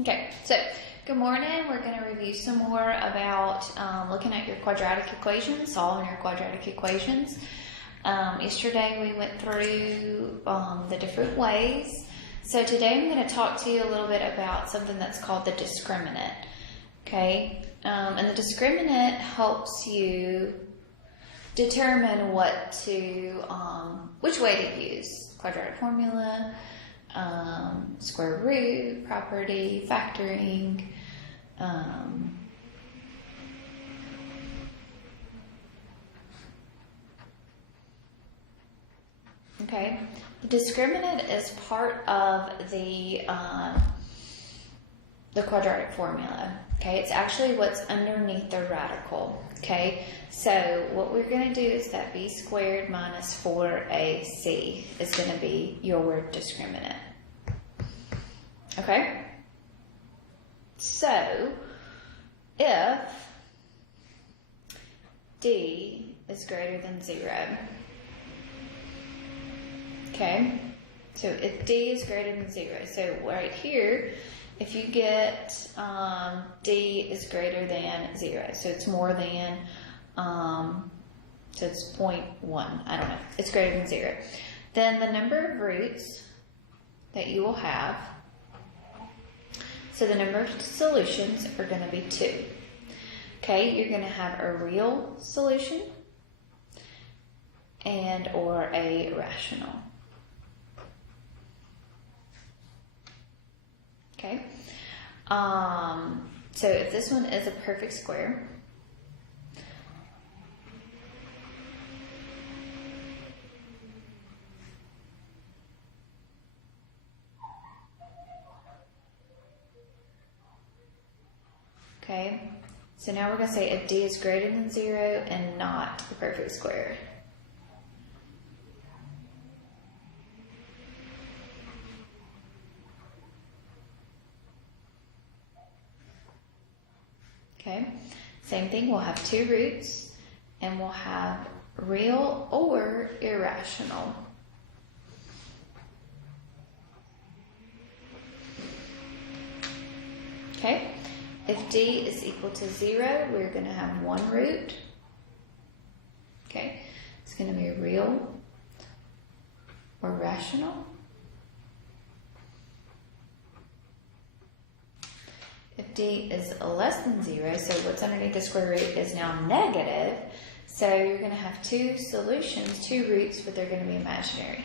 Okay, so good morning. We're going to review some more about looking at your quadratic equations, solving your quadratic equations. Yesterday we went through the different ways. So today I'm going to talk to you a little bit about something that's called the discriminant. Okay, and the discriminant helps you determine which way to use quadratic formula, square root, property, factoring, okay. The discriminant is part of the quadratic formula. Okay, it's actually what's underneath the radical. Okay, so what we're going to do is that b squared minus 4ac is going to be your discriminant. Okay, so if d is greater than 0, okay, so if d is greater than 0, so right here, if you get d is greater than 0, so it's more than, so it's 0.1, I don't know, it's greater than 0, then the number of roots that you will have, so the number of solutions are going to be 2. Okay, you're going to have a real solution and or a rational. Okay, so if this one is a perfect square, okay, so now we're going to say if d is greater than 0 and not a perfect square. Okay, same thing, we'll have 2 roots and we'll have real or irrational. Okay, if d is equal to 0, we're going to have 1 root. Okay, it's going to be real or rational. If d is less than 0, so what's underneath the square root is now negative, so you're going to have 2 solutions, 2 roots, but they're going to be imaginary.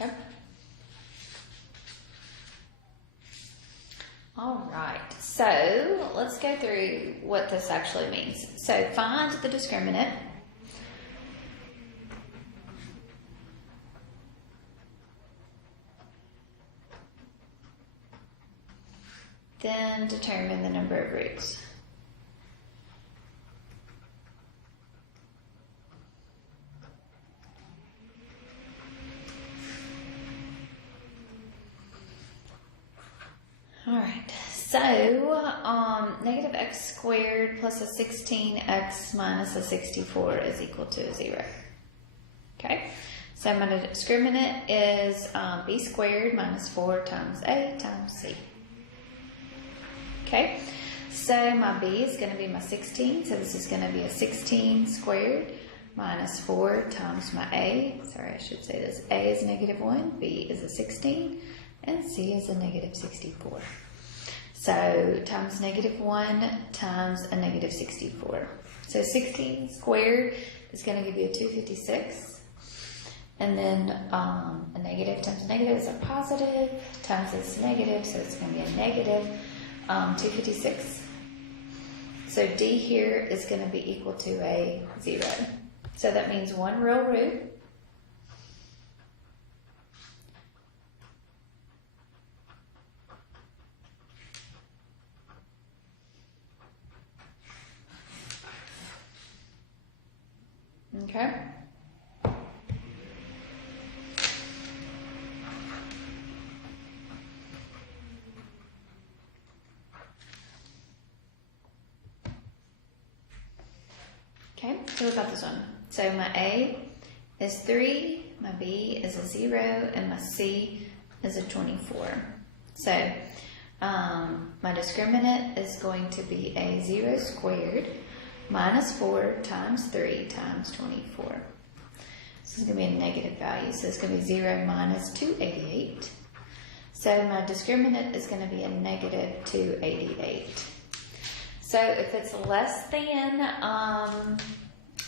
Okay. All right, so let's go through what this actually means. So find the discriminant. Then determine the number of roots. All right, so negative x squared plus a 16x minus a 64 is equal to 0. Okay, so my discriminant is b squared minus 4 times a times c. Okay, so my b is going to be my 16, so this is going to be a 16 squared minus 4 times my a. Sorry, I should say this. A is negative 1, b is a 16, and c is a negative 64. So times negative 1 times a negative 64. So 16 squared is going to give you a 256. And then a negative times negative is a positive, times this negative, so it's going to be a negative 256. So d here is going to be equal to a 0. So that means 1 real root. Okay. Okay, so what about this one? So my A is 3, my B is a 0, and my C is a 24. So my discriminant is going to be a 0 squared minus 4 times 3 times 24. This is going to be a negative value, so it's going to be 0 minus 288. So my discriminant is going to be a negative 288. So if it's less than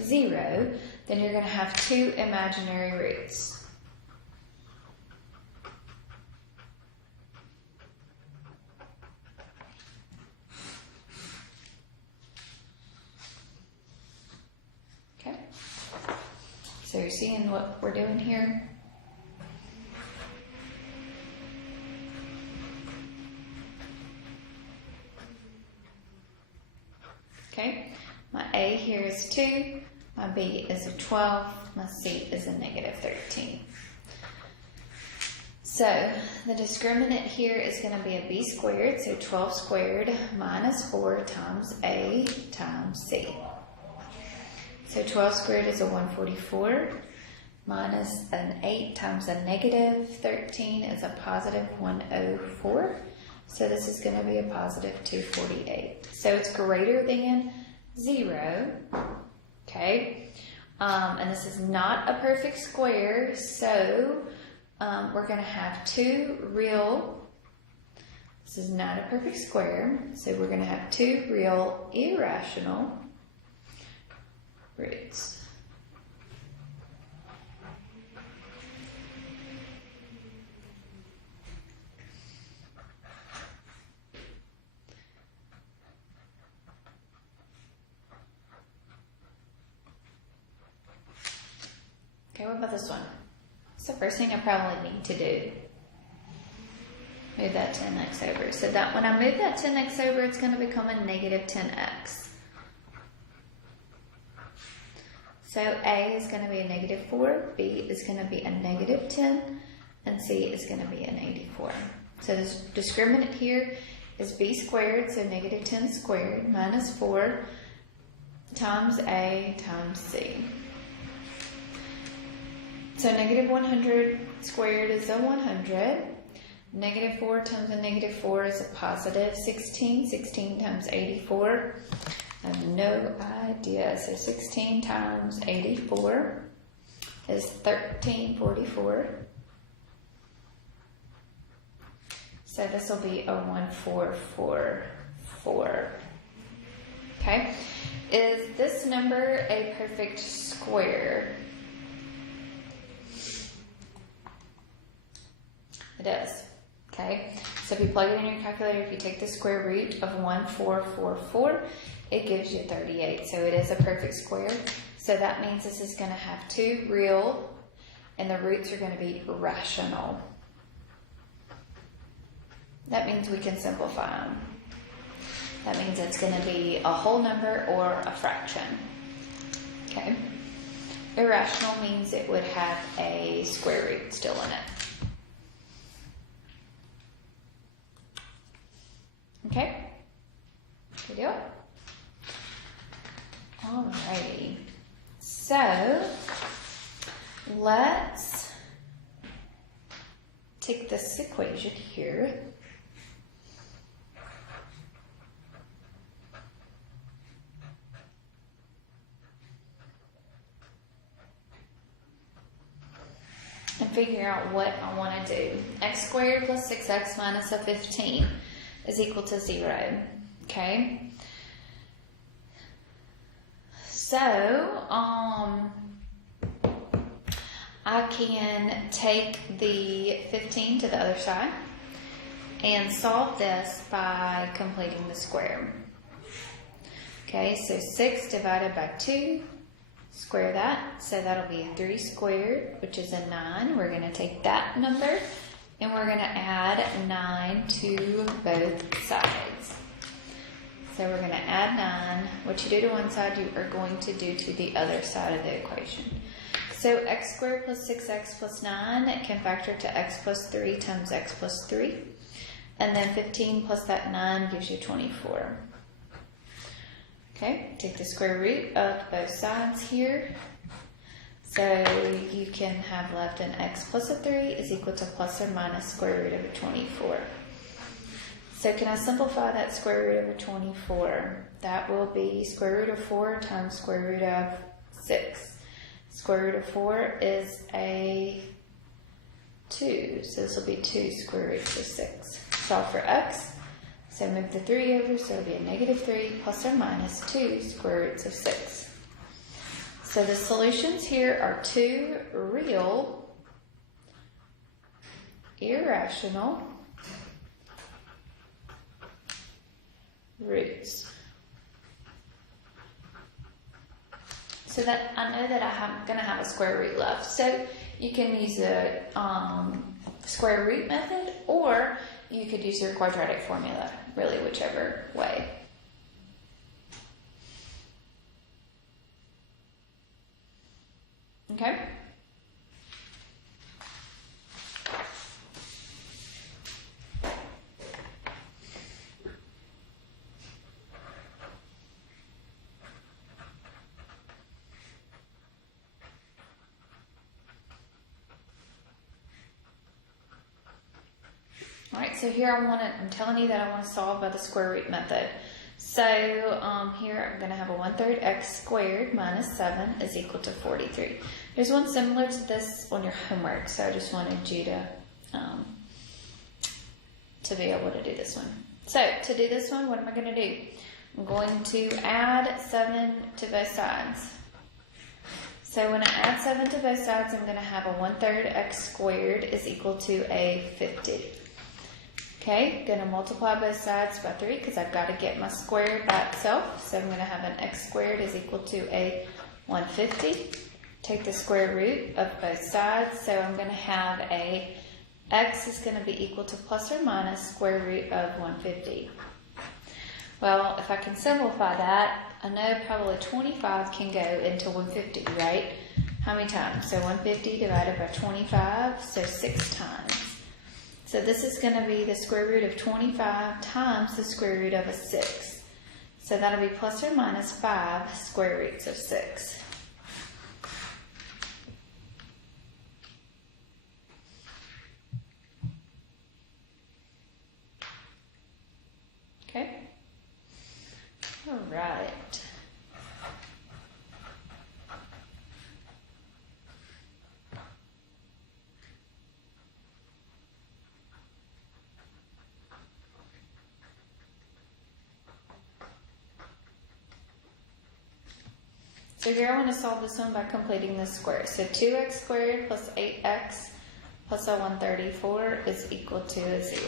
0, then you're going to have 2 imaginary roots. Okay. So you're seeing what we're doing here? Okay, my A here is 2, my B is a 12, my C is a negative 13. So the discriminant here is going to be a B squared, so 12 squared minus 4 times A times C. So 12 squared is a 144, minus an 8 times a negative 13 is a positive 104. So this is going to be a positive 248. So it's greater than 0, okay? And this is not a perfect square, so we're going to have 2 real, this is not a perfect square, so we're going to have 2 real irrational roots. Okay, what about this one? It's the first thing I probably need to do. Move that 10x over. So that when I move that 10x over, it's going to become a negative 10x. So A is going to be a negative 4, B is going to be a negative 10, and C is going to be an 84. So this discriminant here is B squared, so negative 10 squared, minus 4 times A times C. So negative 100 squared is a 100. Negative 4 times a negative 4 is a positive 16. 16 times 84. I have no idea. So 16 times 84 is 1344. So this will be a 1444. Okay. Is this number a perfect square? It is. Okay, so if you plug it in your calculator, if you take the square root of 1444, it gives you 38. So it is a perfect square. So that means this is going to have 2 real, and the roots are going to be rational. That means we can simplify them. That means it's going to be a whole number or a fraction. Okay. Irrational means it would have a square root still in it. Okay, good deal. Alrighty, so let's take this equation here. And figure out what I want to do. X squared plus 6x minus a 15 is equal to 0, okay? So, I can take the 15 to the other side and solve this by completing the square. Okay, so 6 divided by 2, square that, so that'll be a 3 squared, which is a 9. We're going to take that number and we're going to add 9 to both sides. So we're going to add 9. What you do to one side, you are going to do to the other side of the equation. So x squared plus 6x plus 9 can factor to x plus 3 times x plus 3. And then 15 plus that 9 gives you 24. Okay, take the square root of both sides here. So you can have left an x plus a 3 is equal to plus or minus square root of a 24. So can I simplify that square root of a 24? That will be square root of 4 times square root of 6. Square root of 4 is a 2, so this will be 2 square roots of 6. Solve for x, so move the 3 over, so it'll be a negative 3 plus or minus 2 square roots of 6. So the solutions here are 2 real, irrational roots. So that I know that I'm going to have a square root left. So you can use the square root method, or you could use your quadratic formula, really whichever way. Okay? Alright, so here I'm telling you that I want to solve by the square root method. So here I'm going to have a 1/3 x squared minus 7 is equal to 43. There's one similar to this on your homework, so I just wanted you to be able to do this one. So to do this one, what am I going to do? I'm going to add 7 to both sides. So when I add 7 to both sides, I'm going to have a 1/3 x squared is equal to a 50. Okay, going to multiply both sides by 3 because I've got to get my square by itself. So I'm going to have an x squared is equal to a 150. Take the square root of both sides. So I'm going to have a x is going to be equal to plus or minus square root of 150. Well, if I can simplify that, I know probably 25 can go into 150, right? How many times? So 150 divided by 25, so 6 times. So this is going to be the square root of 25 times the square root of a 6. So that'll be plus or minus 5 square roots of 6. Okay? All right. So here I want to solve this one by completing the square. So 2x squared plus 8x plus a 134 is equal to a 0.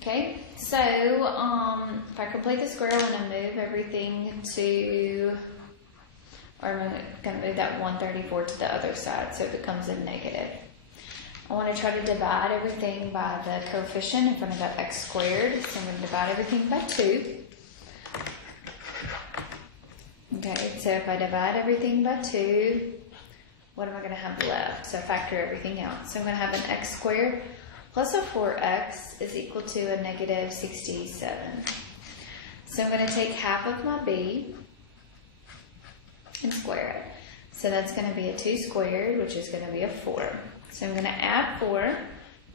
Okay, so if I complete the square, I want to move everything to, or I'm going to move that 134 to the other side, so it becomes a negative. I want to try to divide everything by the coefficient in front of that x squared, so I'm going to divide everything by 2. Okay, so if I divide everything by 2, what am I going to have left? So factor everything out. So I'm going to have an x squared plus a 4x is equal to a negative 67. So I'm going to take half of my b and square it. So that's going to be a 2 squared, which is going to be a 4. So I'm going to add 4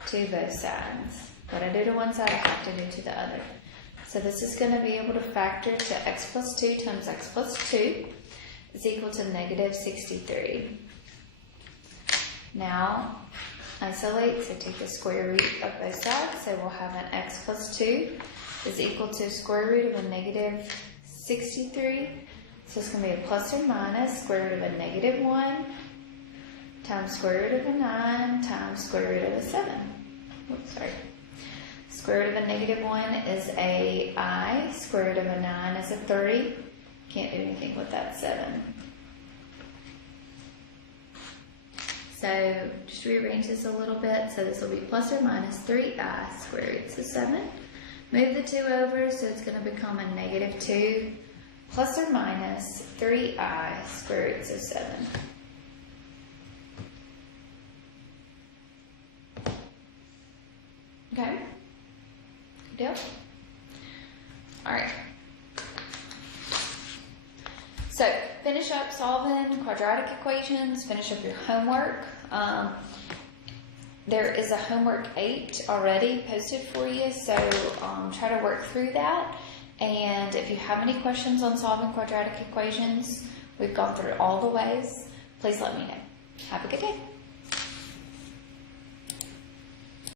to both sides. What I do to one side, I have to do to the other. So this is going to be able to factor to x plus 2 times x plus 2 is equal to negative 63. Now, isolate, so take the square root of both sides. So we'll have an x plus 2 is equal to square root of a negative 63. So it's going to be a plus or minus square root of a negative 1 times square root of a 9 times square root of a 7. Oops, sorry. Square root of a negative 1 is a I. Square root of a 9 is a 3. Can't do anything with that 7. So just rearrange this a little bit. So this will be plus or minus 3i square roots of 7. Move the 2 over, so it's going to become a negative 2 plus or minus 3i square roots of 7. Okay? Good deal? Alright. So, finish up solving quadratic equations, finish up your homework. There is a homework 8 already posted for you, so try to work through that. And if you have any questions on solving quadratic equations, we've gone through all the ways, please let me know. Have a good day.